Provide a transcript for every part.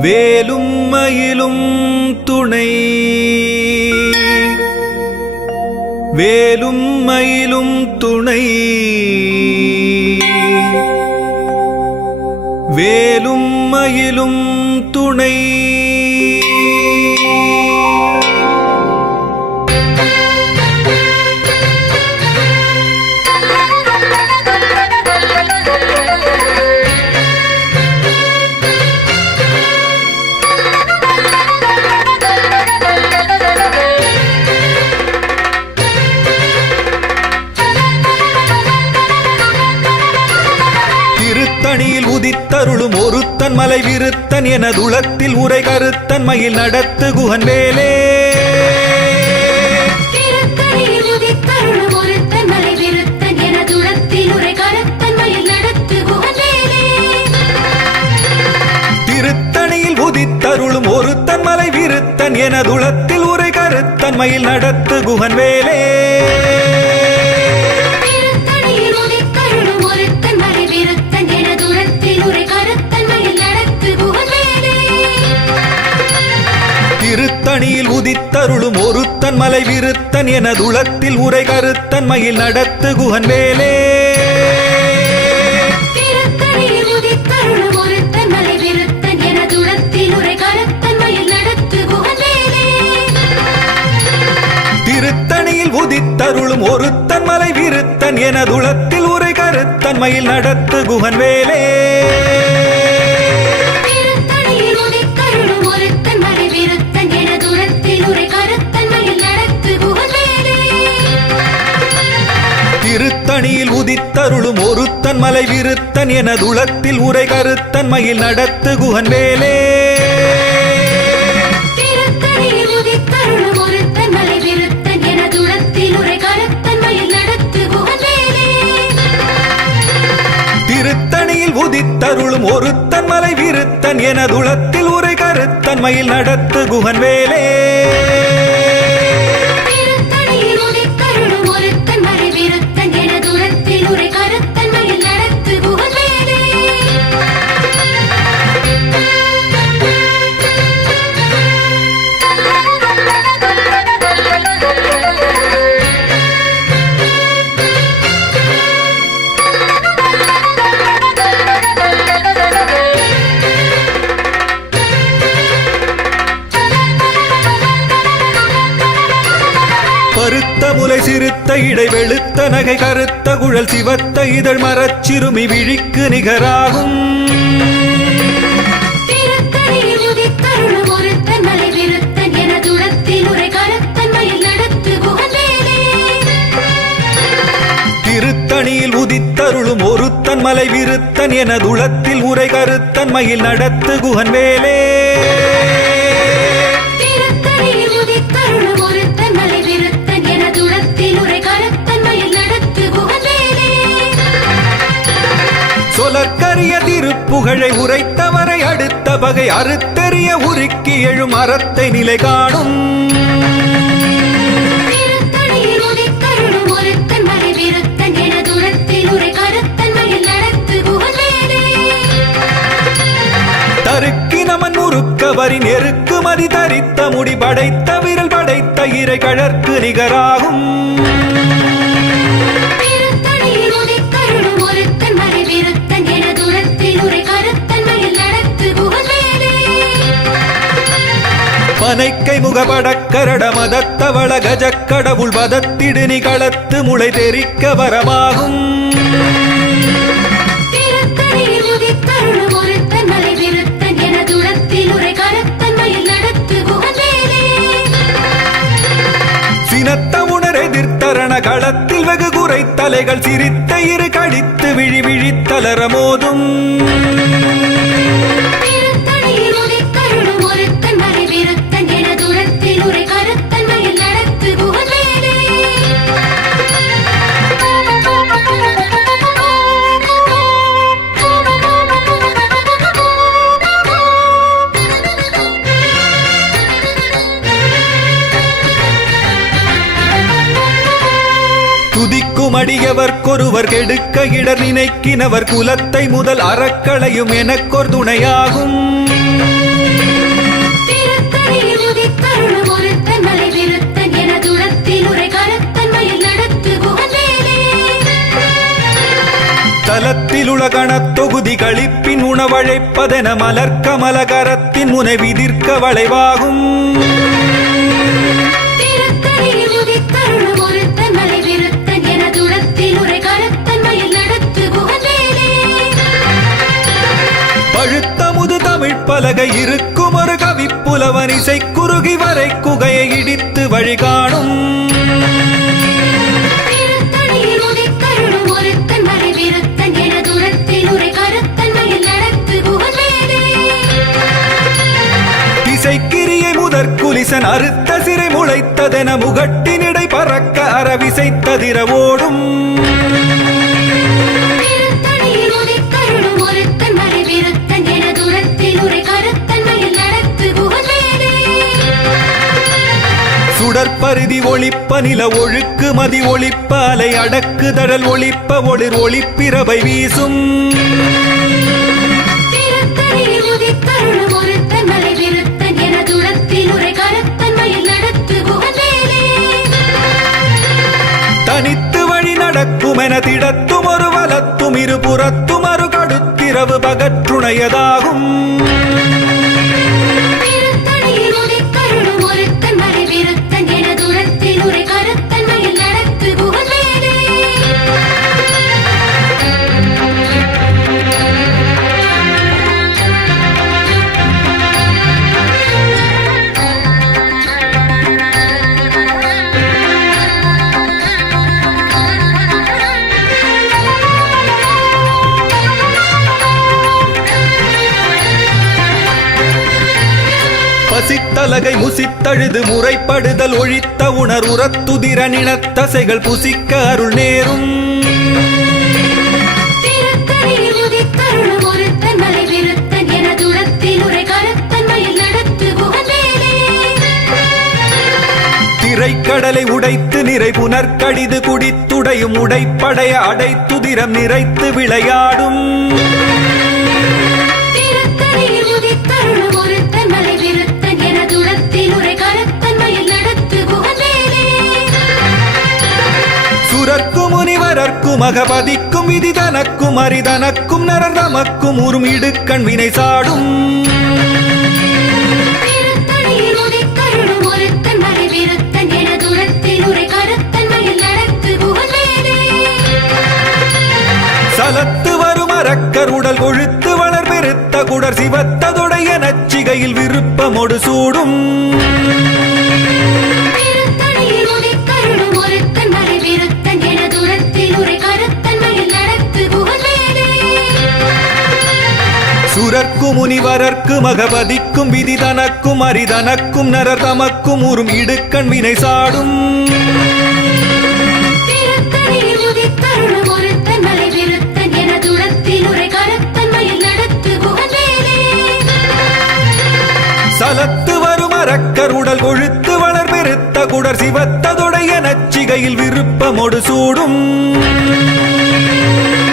வேலும் மயிலும் துணை வேலும் மயிலும் துணை வேலும் மயிலும் துணை உதித்தருளும் ஒருத்தன் மலை விருத்தன் எனதுளத்தில் உரை கருத்தன் மயில் நடத்து குகன் வேலே திருத்தணியில் உதித்தருளும் ஒருத்தன் மலை விருத்தன் எனதுளத்தில் உரை கருத்தன் மயில் நடத்து குகன் வேலே திருத்தணியில் உதித்தருளும் ஒருத்தன் மலை விருத்தன் எனதுளத்தில் உரை கருத்தன் மயில் நடத்து குகன் வேலே திருத்தணியில் உதித்தருளும் ஒருத்தன் மலை விருத்தன் எனதுளத்தில் உரை கருத்தன் மயில் நடத்து குகன் வேலே திருத்தணியில் உதித்தருளும் ஒருத்தன் மலை விருத்தன் எனதுளத்தில் உரை கருத்தன் மயில் நடத்து குகன் வேலே திருத்தணியில் உதித்தருளும் ஒருத்தன் மலை விருத்தன் எனதுளத்தில் உரை கருத்தன் மயில் நடத்து குகன் வேலே திருத்தணியில் உதித்தருளும் ஒருத்தன் மலை விருத்தன் எனதுளத்தில் உரை கருத்தன் மயில் நடத்து குகன் வேலே திருத்தணியில் உதித்தருளும் ஒருத்தன் மலை விருத்தன் எனதுளத்தில் உரை கருத்தன் மயில் நடத்து குகன் வேலே திருத்தணியில் உதித்தருளும் ஒருத்தன் மலை விருத்தன் எனதுளத்தில் உரை கருத்தன் மயில் நடத்து குகன் வேலே பருத்த முலை சிறுத்த இடை வெளுத்த நகை கருத்த குழல் சிவத்த இதழ் மரச்சிறுமி விழிக்கு நிகராகும் திருத்தணியில் உதித்தருளும் ஒருத்தன் மலை விருத்தன் எனதுளத்தில் உரை கருத்தன் மயில் நடத்து குகன் வேலே திருத்தணியில் உதித்தருளும் ஒருத்தன் மலை விருத்தன் எனதுளத்தில் உரை கருத்தன் மயில் நடத்து குகன் வேலே திருத்தணியில் உதித்தருளும் ஒருத்தன் மலை விருத்தன் எனதுளத்தில் உரை கருத்தன் மயில் நடத்து குகன் வேலே சொலற்கரிய திருப்புகழை உரைத்தவரை அடுத்த பகை அறுத்தெறிய உருக்கி எழும் அறத்தை நிலை காணும் திருத்தணியில் உதித்தருளும் ஒருத்தன் மலை விருத்தன் எனதுளத்தில் உரை கருத்தன் மயில் நடத்து குகன் வேலே தருக்கி நமன் முறுக்கவரி நெருக்கு மதி தரித்த முடி படைத்த விரல் படைத்த இறை கழற்கு நிகராகும் திருத்தணியில் உதித்தருளும் ஒருத்தன் மலை விருத்தன் எனதுளத்தில் உரை கருத்தன் மயில் நடத்து குகன் வேலே பனைக்கை முகபடக்கரட மதத்தவள கஜக்கடவுள் வதத்திடு நிகளத்து முளை தெரிக்க வரமாகும் திருத்தணியில் உதித்தருளும் ஒருத்தன் மலை விருத்தன் எனதுளத்தில் உரை கருத்தன் மயில் நடத்து குகன் வேலே சினத்த உணர் எதிர்த்தரண களத்தில் வெகு குறை தலைகள் சிரித்த இரு கடித்து விழி விழித்தலர மோதும் திருத்தணியில் உதித்தருளும் ஒருத்தன் மலை விருத்தன் எனதுளத்தில் உரை கருத்தன் மயில் நடத்து குகன் வேலே துதிக்கும் அடியவர்க்கொருவர் கெடுக்க இடர் நினைக்கினவர் குலத்தை முதல் அறக்களையும் எனக்கொரு துணையாகும் கணத் தொகுதி களிப்பின் உணவழைப்பதென மலர் கமலகரத்தின் முனை விதிர்க்க வளைவாகும் திருத்தணியில் உதித்தருளும் ஒருத்தன் மலை விருத்தன் எனதுளத்தில் உரை கருத்தன் மயில் நடத்து குகவேலே. பழுத்தமுது தமிழ் பலகை இருக்கும் ஒரு கவிப்புலவன் இசை குறுகி வரை குகையை இடித்து வழிகாணும் திருத்தணியில் உதித்தருளும் ஒருத்தன் மலை விருத்தன் எனதுளத்தில் உரை கருத்தன் மயில் நடத்து குகவேலே. திசைக்கிரியை முதற் குலிசன் அறுத்த சிறை முளைத்ததென முகட்டினிடை பறக்க அரவிசைத்ததிர ஓடும் திருத்தணியில் உதித்தருளும் ஒருத்தன் மலை விருத்தன் எனதுளத்தில் உரை கருத்தன் மயில் நடத்து குகவேலே. சுடற்பருதி ஒளிப்ப நில ஒழுக்கு மதி ஒளிப்ப அலை அடக்கு தடல் ஒளிப்ப ஒளிர் ஒளிப்பிரபை வீசும் திருத்தணியில் உதித்தருளும் ஒருத்தன் மலை விருத்தன் எனதுளத்தில் உரை கருத்தன் மயில் நடத்து குகவேலே. தனித்து வழி நடக்குமென திடத்தும் ஒரு வலத்தும் இருபுறத்தும் அரு கடுத்திரவு பகற்றுணையதாகும் திருத்தணியில் உதித்தருளும் ஒருத்தன் மலை விருத்தன் எனதுளத்தில் உரை கருத்தன் மயில் நடத்து குகவேலே. பசித்தலகை முசித்தழுது முறைப்படுதல் ஒழித்த உணர் உரத்துதிர நினத்தசைகள் புசிக்க அருள் நேரும் திருத்தணியில் உதித்தருளும் ஒருத்தன் மலை விருத்தன் எனதுளத்தில் உரை கருத்தன் மயில் நடத்து குகவேலே. திரைக்கடலை உடைத்து நிறை புனற்கடிது குடித்துடையும் உடைப்படைய அடைத்துதிரம் நிறைத்து விளையாடும் திருத்தணியில் உதித்தருளும் ஒருத்தன் மலை விருத்தன் எனதுளத்தில் உரை கருத்தன் மயில் நடத்து குகவேலே. சுரர்க்கும் முனிவரர்க்கும் அகபதிக்கும் விதி தனக்கும் அரிதனக்கும் நரர் தமக்கும் உறும் இடுக்கண் வினை சாடும் திருத்தணியில் உதித்தருளும் ஒருத்தன் மலை விருத்தன் எனதுளத்தில் உரை கருத்தன் மயில் நடத்து குகவேலே. சலத்து வரும் அரக்கர் உடல் கொழுத்து வளர் பெருத்த குடர் சிவத்ததுடைய நச்சிகையில் விருப்பமொடு சூடும் திருத்தணியில் உதித்தருளும் ஒருத்தன் மலை விருத்தன் எனதுளத்தில் உரை கருத்தன் மயில் நடத்து குகவேலே. சுரர்க்கும் முனிவரர்க்கும் அகபதிக்கும் விதி தனக்கும் அரிதனக்கும் நரர் தமக்கும் உறும் இடுக்கண் வினை சாடும் திருத்தணியில் உதித்தருளும் ஒருத்தன் மலை விருத்தன் எனதுளத்தில் உரை கருத்தன் மயில் நடத்து குகவேலே. சலத்து வரும் அரக்கர் உடல் கொழுத்து வளர் பெருத்த குடர் சிவத்ததுடைய நச்சிகையில் விருப்பமொடு சூடும்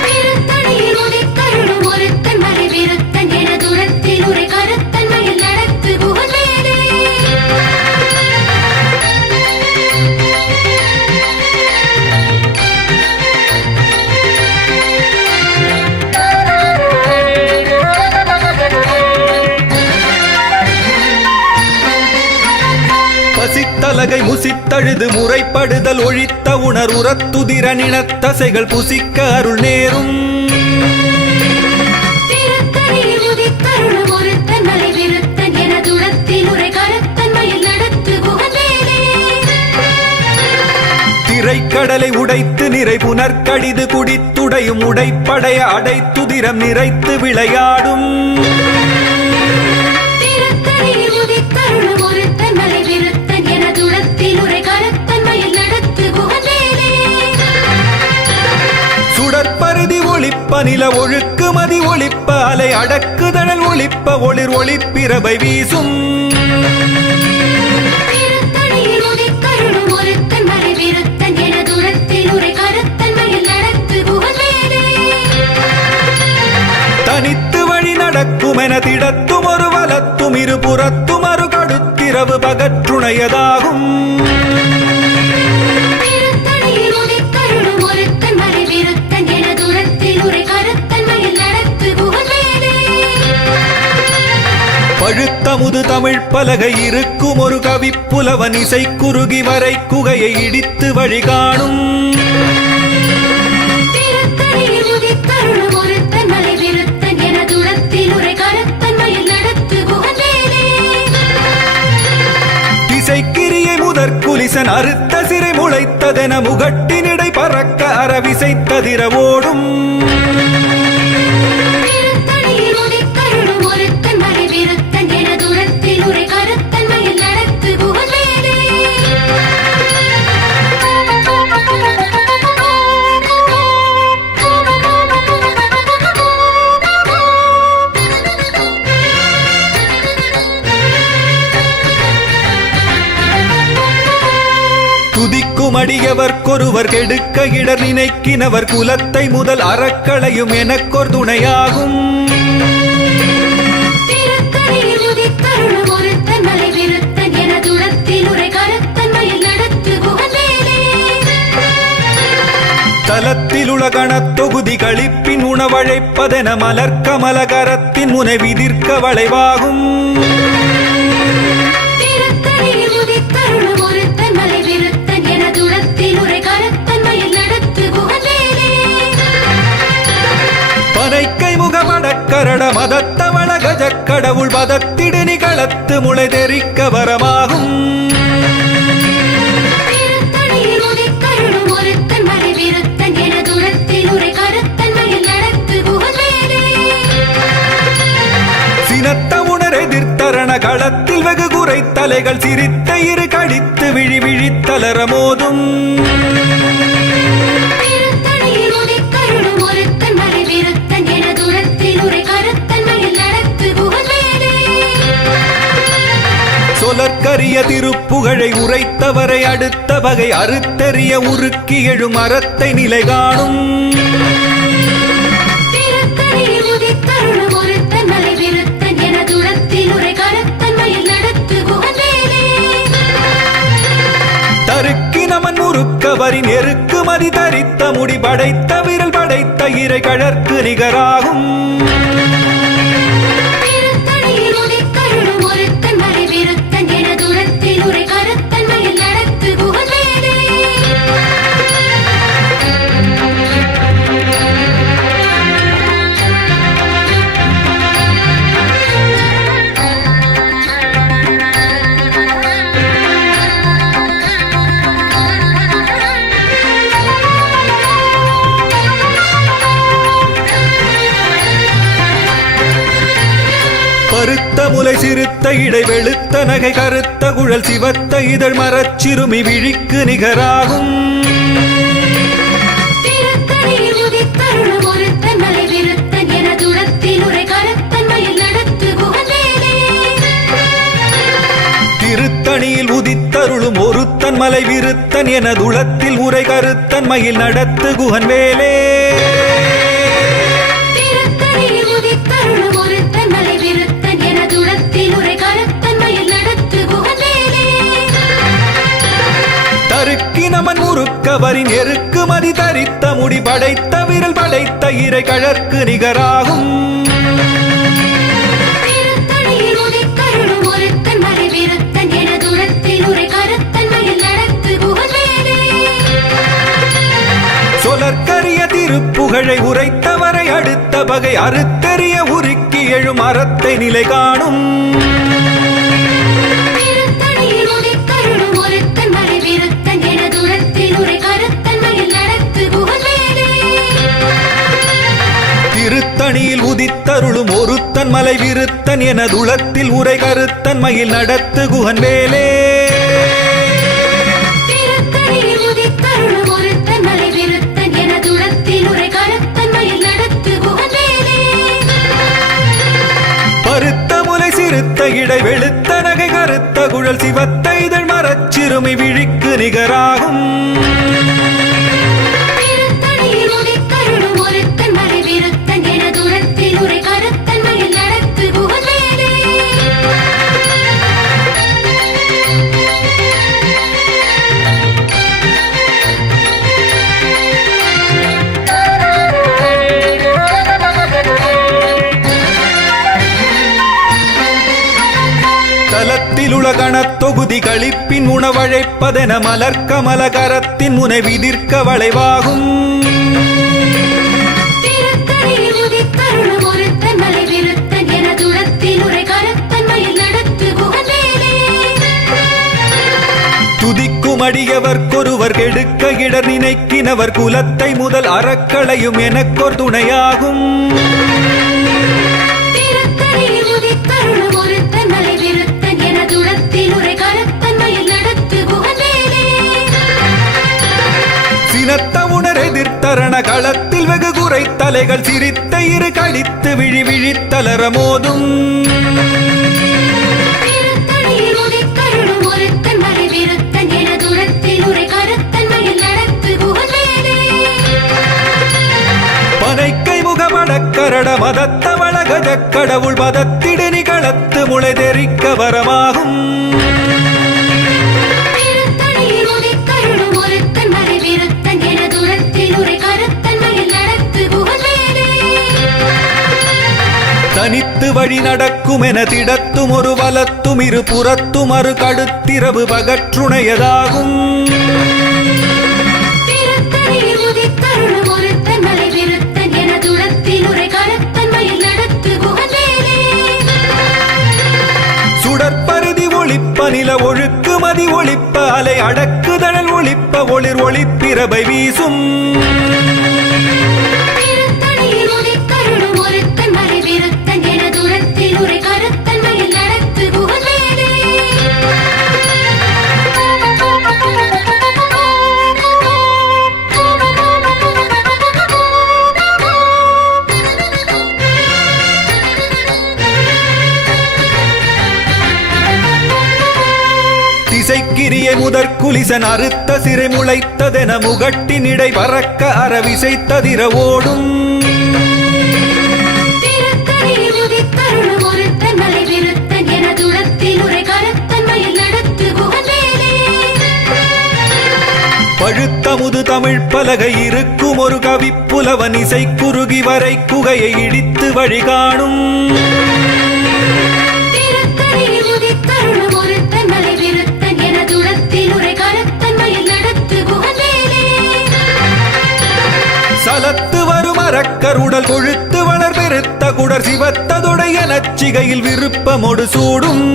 திருத்தணியில் உதித்தருளும் ஒருத்தன் மலை விருத்தன் எனதுளத்தில் உரை கருத்தன் மயில் நடத்து குகவேலே. பசித்தலகை முசித்தழுது முறைப்படுதல் ஒழித்த உணர் உரத்துதிர நினத்தசைகள் புசிக்க அருள் நேரும் திருத்தணியில் உதித்தருளும் ஒருத்தன் மலை விருத்தன் எனதுளத்தில் உரை கருத்தன் மயில் நடத்து குகவேலே. திரைக்கடலை உடைத்து நிறை புனற்கடிது குடித்துடையும் உடைப்படைய அடைத்துதிரம் நிறைத்து விளையாடும் திருத்தணியில் உதித்தருளும் ஒருத்தன் மலை விருத்தன் எனதுளத்தில் உரை கருத்தன் மயில் நடத்து குகவேலே. சுடற்பருதி ஒளிப்ப நில ஒழுக்கு மதி ஒளிப்ப அலை அடக்குதழல் ஒளிப்ப ஒளிர் ஒளிப்பிரபை வீசும் திருத்தணியில் உதித்தருளும் ஒருத்தன் மலை விருத்தன் எனதுளத்தில் உரை கருத்தன் மயில் நடத்து குகவேலே. தனித்து வழி நடக்குமென திடத்தும் ஒரு வலத்தும் இருபுறத்தும் அரு கடுத்திரவு பகற்றுணையதாகும் திருத்தணியில் உதித்தருளும் ஒருத்தன் மலை விருத்தன் எனதுளத்தில் உரை கருத்தன் மயில் பழுத்தமுது தமிழ் பலகை இருக்கும் ஒரு கவிப்புலவன் இசை குறுகி வரை குகையை இடித்து வழிகாணும். திருத்தணியில் உதித்தருளும் ஒருத்தன் மலை விருத்தன் எனதுளத்தில் உரை கருத்தன் மயில் நடத்து குகந்தேனே. திசைக்கிரியை முதற்குலிசன் அறுத்த சிறை முளைத்ததென முகட்டினிடை பறக்க அரவிசைத்ததிர ஓடும். திருத்தணியில் உதித்தருளும் ஒருத்தன் மலை விருத்தன் எனதுளத்தில் உரை கருத்தன் மயில் நடத்து குகந்தேனே. துதிக்கும் அடியவர்க்கொருவர் கெடுக்க இடர் நினைக்கினவர் குலத்தை முதல் அறக்களையும் எனக்கொரு துணையாகும். திருத்தணியில் உதித்தருளும் ஒருத்தன் மலை விருத்தன் எனதுளத்தில் உரை கருத்தன் மயில் நடத்து குகந்தேனே. தலத்தில் உலகணத் தொகுதி களிப்பின் உணவழைப்பதென மலர்க்கமலகரத்தின் முனை விதிர்க்க வளைவாகும். திருத்தணியில் உதித்தருளும் ஒருத்தன் மலை விருத்தன் எனதுளத்தில் உரை கருத்தன் மயில் நடத்து குகந்தேனே. பனைக்கை முகமடக்கரட மதத்தவள கஜக்கடவுள் பதத்திடு நிகளத்து முளை தெரிக்க வரமாகும். திருத்தணியில் உதித்தருளும் ஒருத்தன் மலை விருத்தன் எனதுளத்தில் உரை கருத்தன் மயில் நடத்து குகந்தேனே. சினத்த உணரெதிர்த்தரண களத்தில் வெகு குறை தலைகள் சிரித்த இரு கடித்து விழி விழித்தலர மோதும். திருத்தணியில் உதித்தருளும் ஒருத்தன் மலை விருத்தன் எனதுளத்தில் உரை கருத்தன் மயில் நடத்து குகந்தேனே. சொலற்கரிய திருப்புகழை உரைத்தவரை அடுத்த வகை அறுத்தெறிய உருக்கி எழும் அறத்தை நிலை காணும். திருத்தணியில் உதித்தருளும் ஒருத்தன் மலை விருத்தன் எனதுளத்தில் உரை கருத்தன் மயில் நடத்து குகந்தேனே. தருக்கினமன் முறுக்கவரின் எருக்கு மதி தரித்த முடி படைத்த விரல் படைத்த இறை கழற்கு நிகராகும். திருத்தணியில் உதித்தருளும் ஒருத்தன் மலை விருத்தன் எனதுளத்தில் உரை கருத்தன் மயில் நடத்து குகந்தேனே. பருத்த முலை சிறுத்த இடை வெளுத்த நகை கருத்த குழல் சிவத்த இதழ் மரச்சிறுமி விழிக்கு நிகராகும். திருத்தணியில் உதித்தருளும் ஒருத்தன் மலை விருத்தன் எனதுளத்தில் உரை கருத்தன் மயில் நடத்து குகந்தேனே. திருத்தணியில் உதித்தருளும் ஒருத்தன் மலை விருத்தன் எனதுளத்தில் உரை கருத்தன் மயில் நடத்து குகன் வேலே. திருத்தணியில் உதித்தருளும் ஒருத்தன் மலை விருத்தன் எனதுளத்தில் உரை கருத்தன் மயில் நடத்து குகந்தேனே. தருக்கினமன் முறுக்கவரின் எருக்கு மதி தரித்த முடி படைத்த விரல் படைத்த இறை கழற்கு நிகராகும். திருத்தணியில் உதித்தருளும் ஒருத்தன் மலை விருத்தன் எனதுளத்தில் உரை கருத்தன் மயில் நடத்து குகந்தேனே. சொலற்கரிய திருப்புகழை உரைத்தவரை அடுத்த வகை அறுத்தெறிய உருக்கி எழும் அறத்தை நிலை காணும். திருத்தணியில் உதித்தருளும் ஒருத்தன் மலை விருத்தன் எனதுளத்தில் உரை கருத்தன் மயில் நடத்து குகந்தேனே. திருத்தணியில் உதித்தருளும் ஒருத்தன் மலை விருத்தன் எனதுளத்தில் உரை கருத்தன் மயில் நடத்து குகன் வேலே. திருத்தணியில் உதித்தருளும் ஒருத்தன் மலை விருத்தன் எனதுளத்தில் உரை கருத்தன் மயில் நடத்து குகந்தேனே. பருத்த முலை சிறுத்த இடை வெளுத்த நகை கருத்த குழல் சிவத்த இதழ் மரச்சிறுமி விழிக்கு நிகராகும். திருத்தணியில் உதித்தருளும் ஒருத்தன் மலை விருத்தன் எனதுளத்தில் உரை கருத்தன் மயில் நடத்து குகந்தேனே. தலத்தில் உலகணத் தொகுதி களிப்பின் உணவழைப்பதென மலர்கமல கரத்தின் முனை விதிர்க்க வளைவாகும் திருத்தணியில் உதித்தருளும் ஒருத்தன் மலை விருத்தன் என துளத்தில் உரை கரத்தன் மயில் நடத்து குகந்தேலே துதிக்கும் அடியவர்க்கொருவர் கெடுக்க இடர் நினைக்கினவர் குலத்தை முதல் அறக்களையும் எனக்கொரு துணையாகும் திருத்தணியில் உதித்தருளும் ஒருத்தன் மலை விருத்தன் என துளத்தில் உரை கரத்தன் மயில் நடத்து குகந்தேலே சினத்த உணர் எதிர்த்தரண களத்தில் வெகு குறை தலைகள் சிரித்த இரு கடித்து விழி விழித்தலர மோதும் திருத்தணியில் உதித்தருளும் ஒருத்தன் மலை விருத்தன் என துளத்தில் உரை கரத்தன் மயில் நடத்து குகந்தேலே பனைக்கை முகமடக்கரட மதத்தவள கஜக் கடவுள் மதத்திடு நிகளத்து முளை தெரிக்க வரமாகும் திருத்தணியில் உதித்தருளும் ஒருத்தன் மலை விருத்தன் என துளத்தில் உரை கரத்தன் மயில் நடத்து குகந்தேலே தனித்து வழி நடக்கும் என திடத்தும் ஒரு வலத்தும் இரு புறத்தும் அரு கடுத்திரவு பகற்றுணையதாகும் திருத்தணியில் உதித்தருளும் ஒருத்தன் மலை விருத்தன் என துளத்தில் உரை கரத்தன் மயில் நடத்து குகந்தேலே சுடற்பருதி ஒளிப்ப நில ஒழுக்கு மதி ஒளிப்ப அலை அடக்குதழல் ஒளிப்ப ஒளிர் ஒளிப்பிரபை வீசும் திருத்தணியில் உதித்தருளும் ஒருத்தன் மலை விருத்தன் என துளத்தில் உரை கரத்தன் மயில் நடத்து குகந்தேலே திசைக்கிரிய முதற்குலிசன் அறுத்த சிறை முளைத்ததென முகட்டினிடை பறக்க அறவிசைத்ததிர ஓடும் திருத்தணியில் உதித்தருளும் ஒருத்தன் மலை விருத்தன் என துளத்தில் உரை கரத்தன் மயில் நடத்து குகந்தேலே பழுத்தமுது தமிழ் பலகை இருக்கும் ஒரு கவிப்புலவன் இசை குறுகி வரை குகையை இடித்து வழிகாணும் திருத்தணியில் உதித்தருளும் ஒருத்தன் மலை விருத்தன் என துளத்தில் உரை கரத்தன் மயில் நடத்து குகந்தேலே சலத்து வரும் அரக்கருடல் கொழுத்து வளர் பெருத்த குடர் சிவத்ததுடைய நச்சிகையில் விருப்பமொடு சூடும்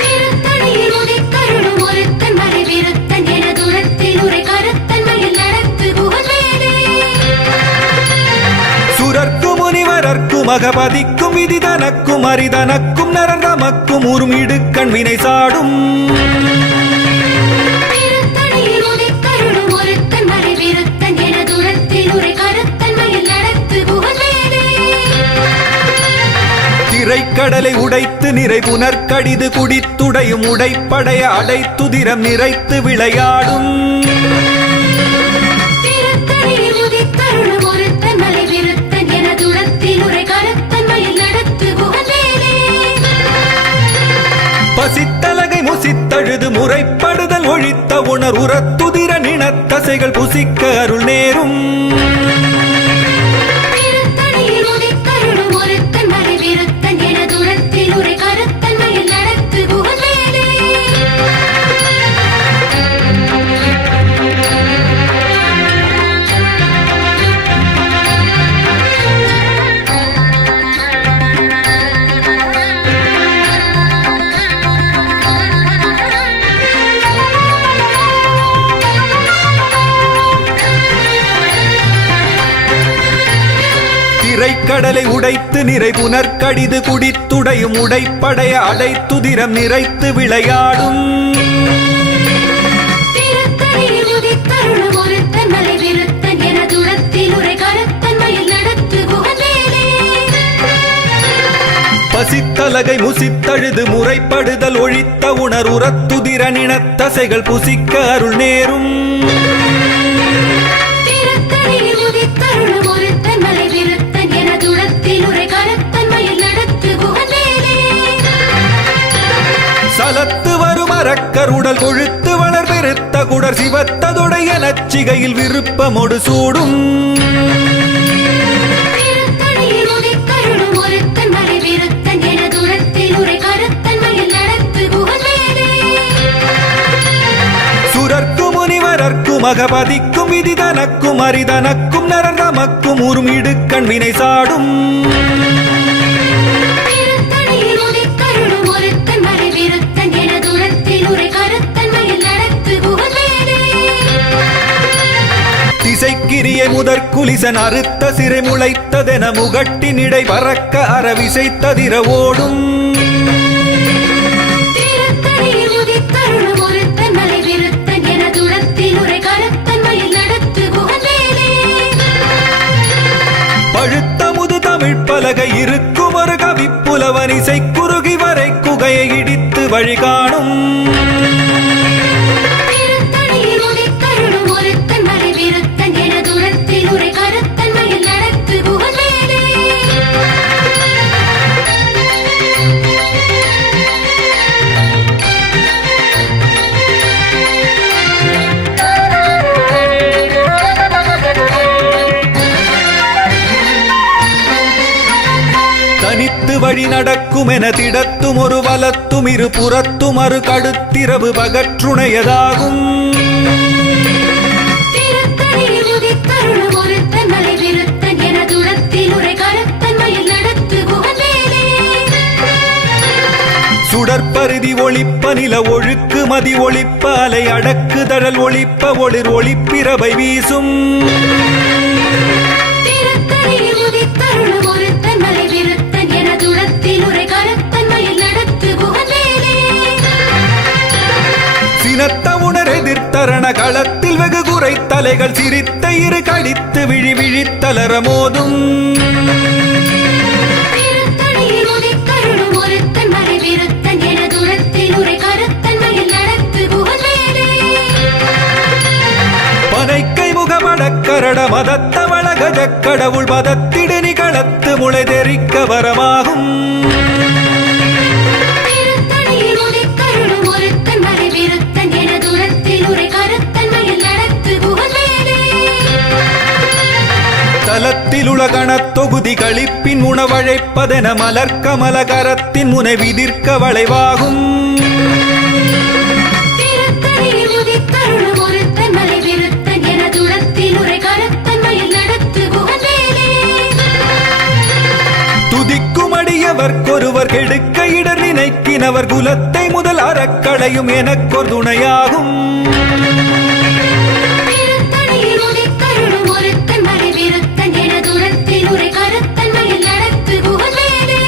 திருத்தணியில் உதித்தருளும் ஒருத்தன் மலை விருத்தன் என துளத்தில் உரை கரத்தன் மயில் நடத்து குகந்தேலே சுரர்க்கு முனிவரர்க்கு மகபதிக்கும் விதி தனக்கும் அரிதனக்கும் நரந்தமக்கும் உறும் இடுக்கண் வினை சாடும் திருத்தணியில் உதித்தருளும் ஒருத்தன் மலை விருத்தன் என துளத்தில் உரை கரத்தன் மயில் நடத்து குகந்தேலே திரைக்கடலை உடைத்து நிறை புனர்கடிது குடித்துடையும் உடைப்படைய அடைத்துதிரம் நிறைத்து விளையாடும் திருத்தணியில் உதித்தருளும் ஒருத்தன் மலை விருத்தன் என துளத்தில் உரை கரத்தன் மயில் நடத்து குகந்தேலே பசித்தலகை முசித்தழுது முறைப்படுதல் ஒழித்த உணர் உரத்துதிர நினத்தசைகள் புசிக்க அருள் நேரும் திருத்தணியில் உதித்தருளும் ஒருத்தன் மலை விருத்தன் என துளத்தில் உரை கரத்தன் மயில் நடத்து குகந்தேலே திரைக்கடலை உடைத்து நிறை புனர்கடிது குடித்துடையும் உடைப்படைய அடைத்துதிரம் நிறைத்து விளையாடும் திருத்தணியில் உதித்தருளும் ஒருத்தன் மலை விருத்தன் என துளத்தில் உரை கரத்தன் மயில் நடத்து குகந்தேலே பசித்தலகை முசித்தழுது முறைப்படுதல் ஒழித்த உணர் உரத்துதிர நினத்தசைகள் புசிக்க அருள் நேரும் திருத்தணியில் உதித்தருளும் ஒருத்தன் மலை விருத்தன் என துளத்தில் உரை கரத்தன் மயில் நடத்து குகந்தேலே சலத்து வரும் அரக்கருடல் கொழுத்து வளர் பெருத்த குடர் சிவத்ததுடைய நச்சிகையில் விருப்பமொடு சூடும் திருத்தணியில் உதித்தருளும் ஒருத்தன் மலை விருத்தன் என துளத்தில் உரை மகபதிக்கும் விதி தனக்கும் அரிதனக்கும் நரர் தமக்கும் உறும் இடுக்கண் வினை சாடும் திருத்தணியில் உதித்தருளும் ஒருத்தன் மலை விருத்தன் என தூரத்தில் உரை கருத்தன் மயில் நடத்து குகவேலே. திசைக்கிரிய முதற்குலிசன் அறுத்த சிறை முளைத்ததென முகட்டினிடை பறக்க அறவிசைத்ததிர ஓடும் திருத்தணியில் உதித்தருளும் ஒருத்தன் மலை விருத்தன் என தூரத்தில் உரை கருத்தன் மயில் நடத்து குகவேலே. பழுத்த முது தமிழ் பலகை இருக்கும் ஒரு கவிப்புலவன் இசை குறுகி வரை குகையை இடித்து வழி காணும் திருத்தணியில் உதித்தருளும் ஒருத்தன் மலை விருத்தன் என தூரத்தில் உரை கருத்தன் மயில் நடத்து குகவேலே. தனித்து வழி நடக்கும் என திடத்தும் ஒரு வலத்தும் இரு புறத்தும் அரு கடுத்திரவு பகற்றுணையதாகும் திருத்தணியில் உதித்தருளும் ஒருத்தன் மலை விருத்தன் என தூரத்தில் உரை கருத்தன் மயில் நடத்து குகவேலே. சுடற்பருதி ஒளிப்ப நில ஒழுக்கு மதி ஒளிப்ப அலை அடக்கு தழல் ஒளிப்ப ஒளிர் ஒளிப்பிரவை வீசும் திருத்தணியில் உதித்தருளும் ஒருத்தன் மலை விருத்தன் என தூரத்தில் உரை கருத்தன் மயில் நடத்து குகவேலே. சினத்த உணர் எதிர்த்தரண களத்தில் வெகு குறை தலைகள் சிரித்த இரு கடித்து விழி விழித்தலர மோதும் திருத்தணியில் உதித்தருளும் ஒருத்தன் மலை விருத்தன் என தூரத்தில் உரை கருத்தன் மயில் நடத்து குகவேலே. பனைக்கை முகமடக்கரட மதத்த வளகஜ கடவுள் மதத்திடு நிகழத்து முளை தெரிக்க வரமாகும் திருத்தணியில் உதித்தருளும் ஒருத்தன் மலை விருத்தன் என தூரத்தில் உரை கருத்தன் மயில் நடத்து குகவேலே. தலத்தில் உலகணத் தொகுதி களிப்பின் உணவழைப்பதென மலர்க்கமல கரத்தின் முனை விதிர்க்க வளைவாகும் திருத்தணியில் உதித்தருளும் ஒருத்தன் மலை விருத்தன் என தூரத்தில் உரை கருத்தன் மயில் நடத்து குகவேலே. துதிக்கும் அடியவர்க்கொருவர் கெடுக்க இடர் நினைக்கினவர் குலத்தை முதல் அறக்களையும் எனக்கொரு துணையாகும் திருத்தணியில் உதித்தருளும் ஒருத்தன் மலை விருத்தன் என தூரத்தில் உரை கருத்தன் மயில் நடத்து குகவேலே.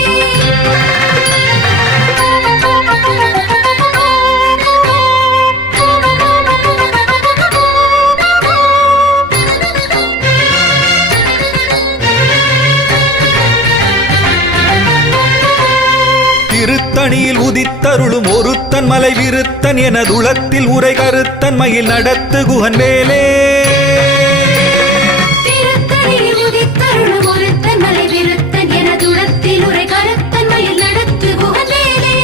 திருத்தணியில் உதித்தருளும் ஒருத்தன் மலை விருத்தன் என துளத்தில் உரை கருத்தன் மயில் நடத்து குகன் வேலே திருத்தணியில் உதித்தருளும் ஒருத்தன் மலை விருத்தன் என தூரத்தில் உரை கருத்தன் மயில் நடத்து குகவேலே.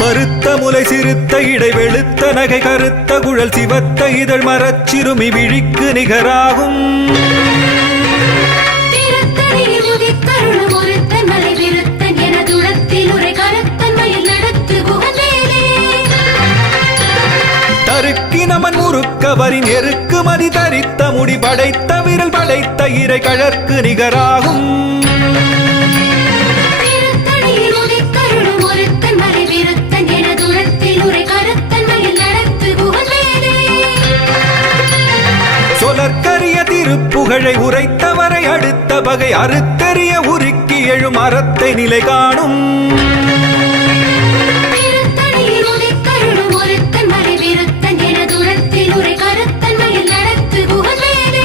பருத்த முலை சிறுத்த இடை வெளுத்த நகை கருத்த குழல் சிவத்த இதழ் மரச்சிறுமி விழிக்கு நிகராகும் திருத்தணியில் உதித்தருளும் ஒருத்தன் மலை விருத்தன் என தூரத்தில் உரை கருத்தன் மயில் நடத்து குகவேலே. தருக்கி நமன் முறுக்கவரின் எருக்கு மதி தரித்த முடி படைத்த விரல் படைத்த இறை கழற்கு நிகராகும் திருத்தணியில் உதித்தருளும் ஒருத்தன் மலை விருத்தன் என தூரத்தில் உரை கருத்தன் மயில் நடத்து குகவேலே. சொலற்கரிய திருப்புகழை உரைத்தவரை அடுத்த பகை அறுத்தெறிய உருக்கி எழும் அறத்தை நிலை காணும் திருத்தணியில் உதித்தருளும் ஒருத்தன் மலை விருத்தன் என தூரத்தில் உரை கருத்தன் மயில் நடத்து குகவேலே.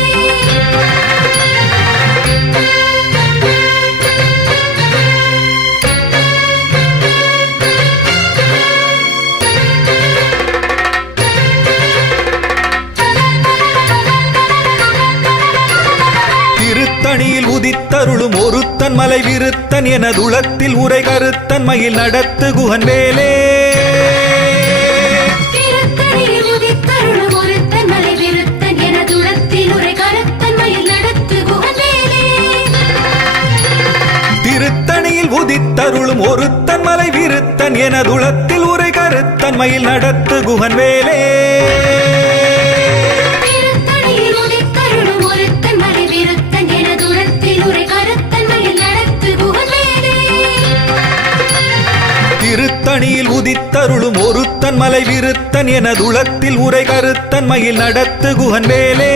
திருத்தணியில் உதித்தருளும் ஒருத்தன் மலை விருத்தன் என துளத்தில் உரை கருத்தன் மயில் நடத்து குகன் வேலே திருத்தணியில் உதித்தருளும் ஒருத்தன் மலை விருத்தன் என தூரத்தில் உரை கருத்தன் மயில் நடத்து குகவேலே. திருத்தணியில் உதித்தருளும் ஒருத்தன் மலை விருத்தன் என துளத்தில் உரை கருத்தன் மயில் நடத்து குகன் வேலே வித்தருளும் ஒருத்தன் மலை விருத்தன் எனதுளத்தில் உரை கருத்தன் மயில் நடத்து குகன் வேலே